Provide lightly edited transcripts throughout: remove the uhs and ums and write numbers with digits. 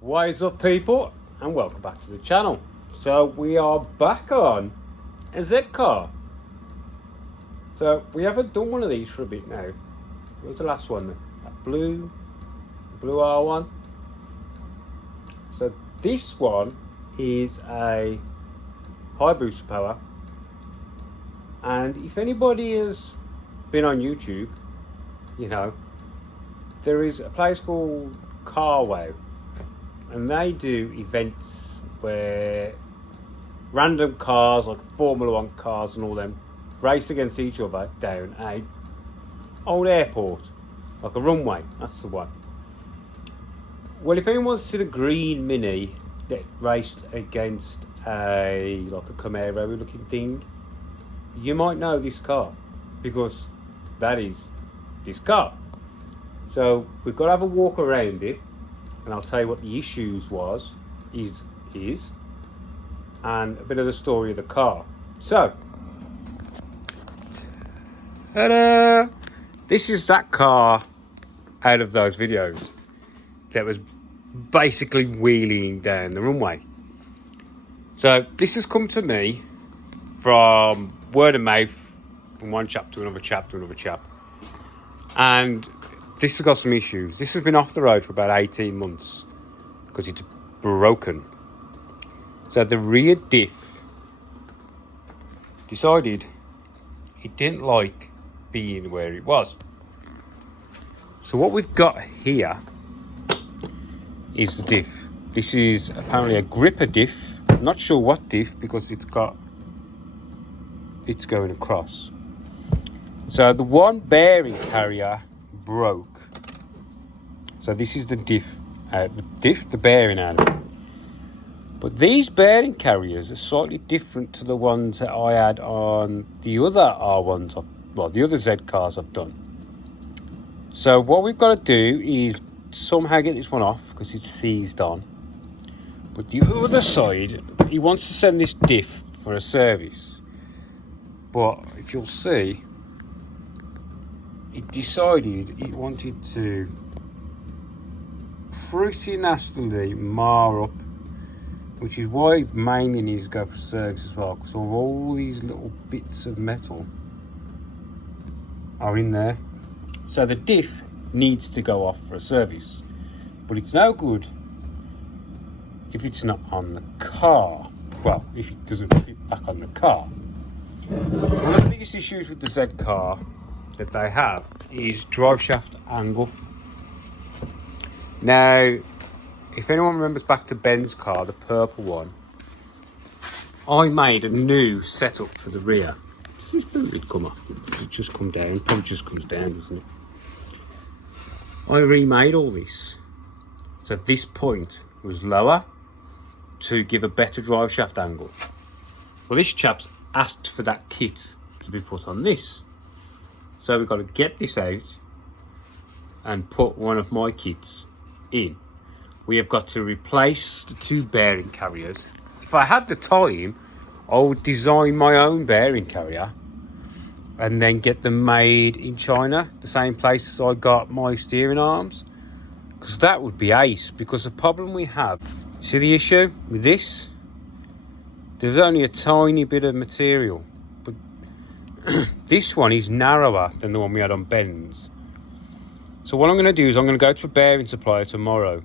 What is up, people, and welcome back to the channel. So we are back on a zcar. So we haven't done one of these for a bit now. What was the last one? That blue R1. So this one is a hayabusa power, and if anybody has been on YouTube, you know there is a place called Carwow, and they do events where random cars, like Formula 1 cars and all them, race against each other down a old airport, like a runway. That's the one. Well, if anyone's seen a green Mini that raced against a Camaro looking thing, you might know this car, because that is this car. So we've got to have a walk around it, and I'll tell you what the issues is, and a bit of the story of the car. So, ta-da! This is that car out of those videos that was basically wheeling down the runway. So this has come to me from word of mouth, from one chap to another chap to another chap, and this has got some issues. This has been off the road for about 18 months because it's broken. So the rear diff decided it didn't like being where it was. So what we've got here is the diff. This is apparently a gripper diff. I'm not sure what diff, because it's going across. So the one bearing carrier broke. So this is the diff, the bearing out of it. But these bearing carriers are slightly different to the ones that I had on the other R1s, the other Z cars I've done. So what we've got to do is somehow get this one off, because it's seized on. But the other side, he wants to send this diff for a service. But if you'll see, it decided it wanted to pretty nastily mar up, which is why it mainly needs to go for service as well, because all these little bits of metal are in there. So the diff needs to go off for a service, but it's no good if it's not on the car. Well, if it doesn't fit back on the car. One of the biggest issues with the Z car that they have is drive shaft angle. Now, if anyone remembers back to Ben's car, the purple one, I made a new setup for the rear. Does this boot come up? Does it just come down? Probably just comes down, doesn't it? I remade all this. So this point was lower to give a better drive shaft angle. Well, this chap's asked for that kit to be put on this. So we've got to get this out and put one of my kits in. We have got to replace the two bearing carriers. If I had the time, I would design my own bearing carrier and then get them made in China, the same place as I got my steering arms, because that would be ace. Because the problem we have, see the issue with this? There's only a tiny bit of material, but this one is narrower than the one we had on Ben's. So what I'm going to do is I'm going to go to a bearing supplier tomorrow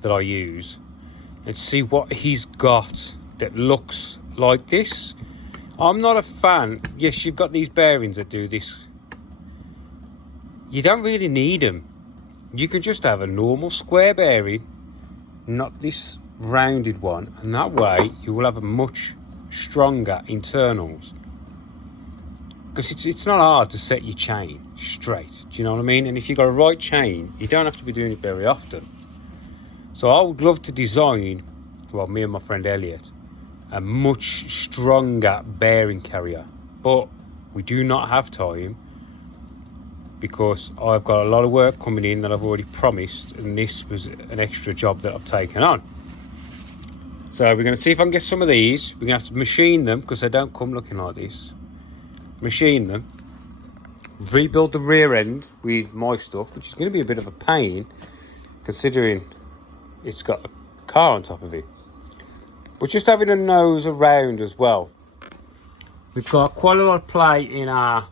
that I use and see what he's got that looks like this. I'm not a fan. Yes, you've got these bearings that do this. You don't really need them. You can just have a normal square bearing, not this rounded one, and that way you will have a much stronger internals. Because it's not hard to set your chain straight, do you know what I mean? And if you've got a right chain, you don't have to be doing it very often. So I would love to design, well, me and my friend Elliot, a much stronger bearing carrier. But we do not have time, because I've got a lot of work coming in that I've already promised, and this was an extra job that I've taken on. So we're going to see if I can get some of these. We're going to have to machine them, because they don't come looking like this. Machine them, rebuild the rear end with my stuff, which is going to be a bit of a pain, considering it's got a car on top of it. But just having a nose around as well. We've got quite a lot of play in our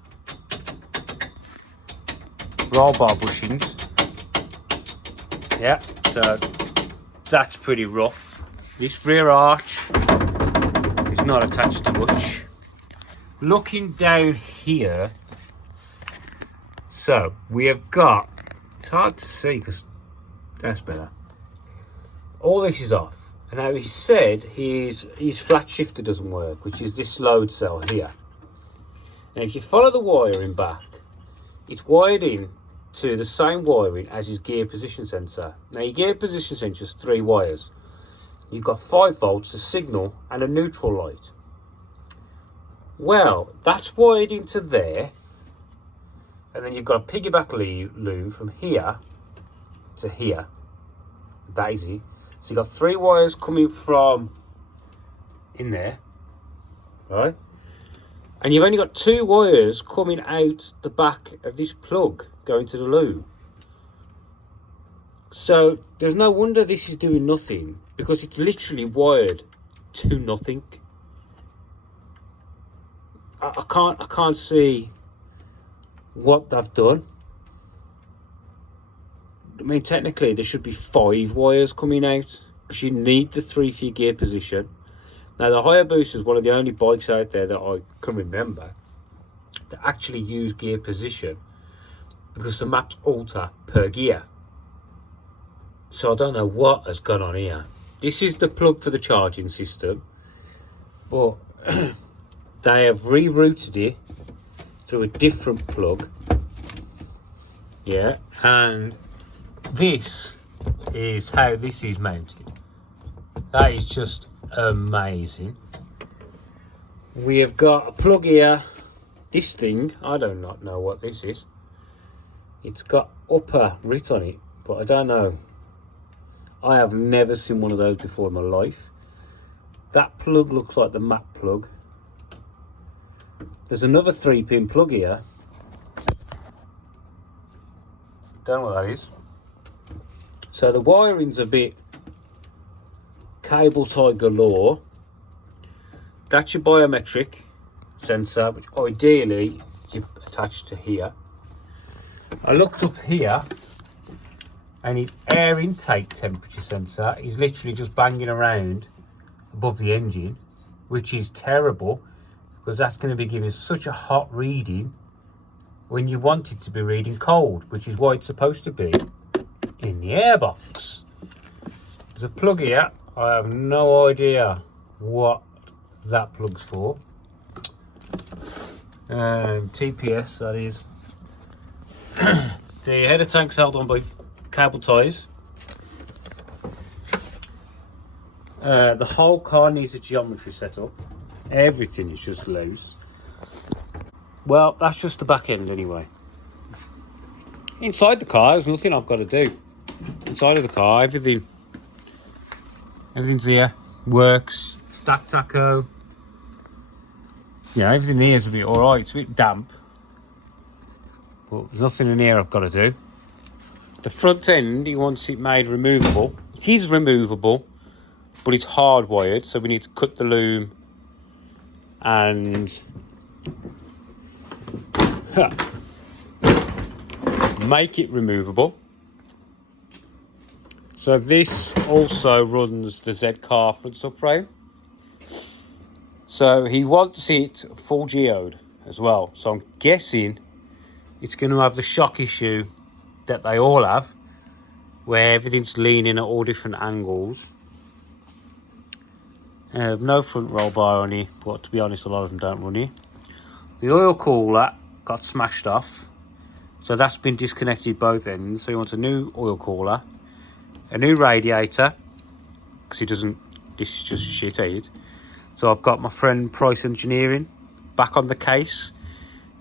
roll bar bushings. Yeah, so that's pretty rough. This rear arch is not attached to much. Looking down here, so we have got, it's hard to see because that's better. All this is off. And now he said his flat shifter doesn't work, which is this load cell here. Now if you follow the wiring back, it's wired in to the same wiring as his gear position sensor. Now your gear position sensor is 3 wires. You've got 5 volts, a signal and a neutral light. Well, that's wired into there, and then you've got a piggyback loom from here to here. That is it. So you've got 3 wires coming from in there, right? And you've only got 2 wires coming out the back of this plug going to the loom. So there's no wonder this is doing nothing, because it's literally wired to nothing. I can't see what they've done. I mean, technically there should be 5 wires coming out, because you need the 3 for your gear position. Now the Hayabusa is one of the only bikes out there that I can remember that actually use gear position, because the maps alter per gear. So I don't know what has gone on here. This is the plug for the charging system, but they have rerouted it to a different plug. Yeah, and this is how this is mounted. That is just amazing. We have got a plug here. This thing, I do not know what this is. It's got upper writ on it, but I don't know. I have never seen one of those before in my life. That plug looks like the map plug. There's another 3-pin plug here. Don't know what that is. So the wiring's a bit cable tie galore. That's your biometric sensor, which ideally you attach to here. I looked up here, and his air intake temperature sensor is literally just banging around above the engine, which is terrible, because that's going to be giving such a hot reading when you want it to be reading cold, which is why it's supposed to be in the airbox. There's a plug here. I have no idea what that plug's for. TPS, that is. The header tank's held on by cable ties. The whole car needs a geometry setup. Everything is just loose. Well, that's just the back end anyway. Inside the car, there's nothing I've got to do. Inside of the car, everything's here, works, stack tacho. Yeah, everything here is a bit alright. It's a bit damp, but there's nothing in here I've got to do. The front end, he wants it made removable. It is removable, but it's hardwired, so we need to cut the loom and make it removable. So this also runs the zcar front subframe. So he wants it full geode as well. So I'm guessing it's going to have the shock issue that they all have, where everything's leaning at all different angles. No front roll bar on here, but to be honest, a lot of them don't run here. The oil cooler got smashed off, so that's been disconnected both ends. So he wants a new oil cooler, a new radiator, because he doesn't, this is just shit out. So I've got my friend Price Engineering back on the case,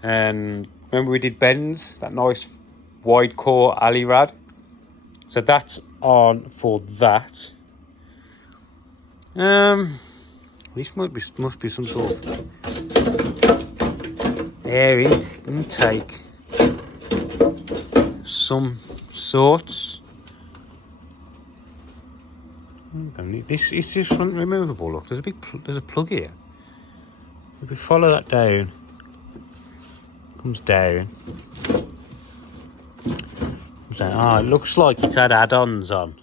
and remember we did Ben's, that nice wide core alley rad. So that's on for that. This must be some sort of air intake, some sorts. This is this front removable. Look, there's a plug here. If we follow that down, comes down. Oh, it looks like it's had add-ons on.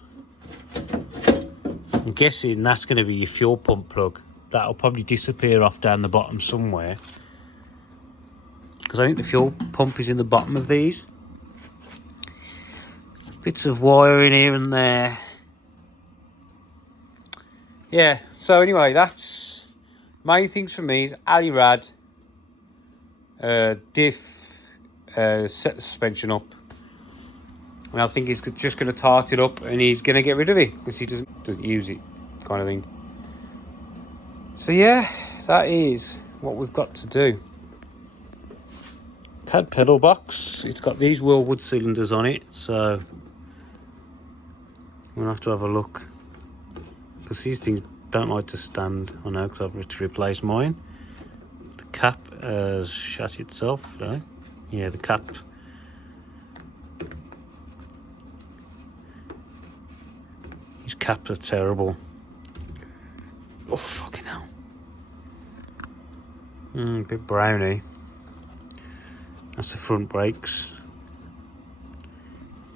I'm guessing that's going to be your fuel pump plug. That'll probably disappear off down the bottom somewhere. Because I think the fuel pump is in the bottom of these. Bits of wiring here and there. Yeah, so anyway, that's main things for me is Ali Rad, diff, set the suspension up. And I think he's just going to tart it up and he's going to get rid of it because he doesn't use it, kind of thing. So yeah, that is what we've got to do. CAD pedal box. It's got these Whirlwood cylinders on it, so we'll have to have a look because these things don't like to stand. I know because I've had to replace mine. The cap has shut itself, right? Yeah, the cap. These caps are terrible. Oh, fucking hell. A bit browny. That's the front brakes.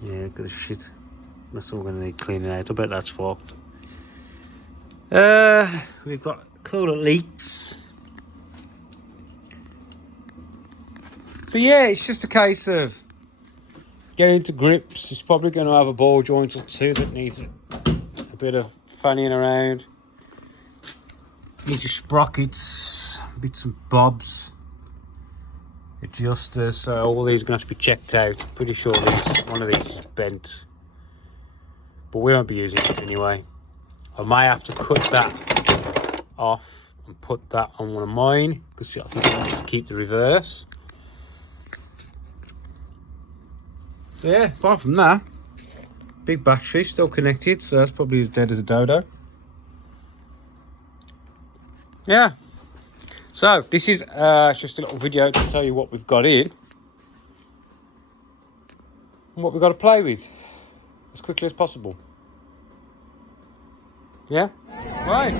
Yeah, look at the shit. That's all going to need cleaning out. I bet that's fucked. We've got coolant leaks. So yeah, it's just a case of getting to grips. It's probably going to have a ball joint or two that needs a bit of fanning around. Needs your sprockets, bits and bobs, adjusters. So all these are going to have to be checked out. Pretty sure one of these is bent, but we won't be using it anyway. I may have to cut that off and put that on one of mine because I think I have to keep the reverse. So yeah, apart from that, big battery still connected, so that's probably as dead as a dodo. Yeah, so this is just a little video to tell you what we've got in and what we've got to play with as quickly as possible. Yeah? Right.